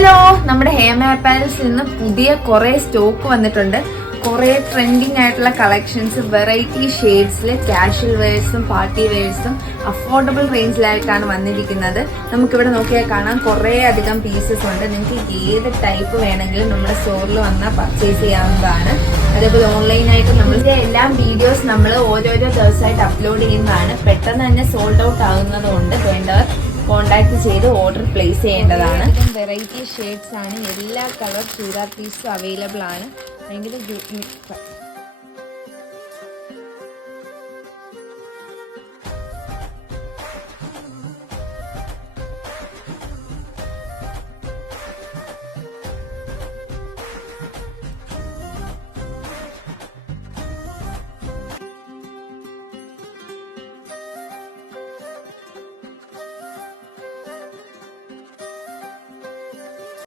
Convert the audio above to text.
Hello, നമ്മുടെ ഹേമ അപ്പാരൽസിൽ നിന്ന് പുതിയ കുറെ സ്റ്റോക്ക് വന്നിട്ടുണ്ട്. കുറെ ട്രെൻഡിങ് ആയിട്ടുള്ള കളക്ഷൻസ്, വെറൈറ്റി ഷെയ്ഡ്സിൽ കാഷ്വൽ വെയർസും പാർട്ടി വെയർസും അഫോർഡബിൾ റേഞ്ചിലായിട്ടാണ് വന്നിരിക്കുന്നത്. നമുക്കിവിടെ നോക്കിയാൽ കാണാം കുറെ അധികം പീസസ് ഉണ്ട്. നിങ്ങൾക്ക് ഏത് ടൈപ്പ് വേണമെങ്കിലും നമ്മുടെ സ്റ്റോറിൽ വന്നാൽ പർച്ചേസ് ചെയ്യാവുന്നതാണ്. അതേപോലെ ഓൺലൈനായിട്ട് നമ്മളുടെ എല്ലാം വീഡിയോസ് നമ്മൾ ഓരോരോ ദിവസമായിട്ട് അപ്ലോഡ് ചെയ്യുന്നതാണ്. പെട്ടെന്ന് തന്നെ സോൾഡ് ഔട്ട് ആകുന്നത് കൊണ്ട് വേണ്ടവർ കോണ്ടാക്ട് ചെയ്ത് ഓർഡർ പ്ലേസ് ചെയ്യേണ്ടതാണ്. വെറൈറ്റി ഷെയ്ഡ്സ് ആണ്, എല്ലാ കളർ ചൂരാ പീസും അവൈലബിൾ ആണ്. ഭയങ്കര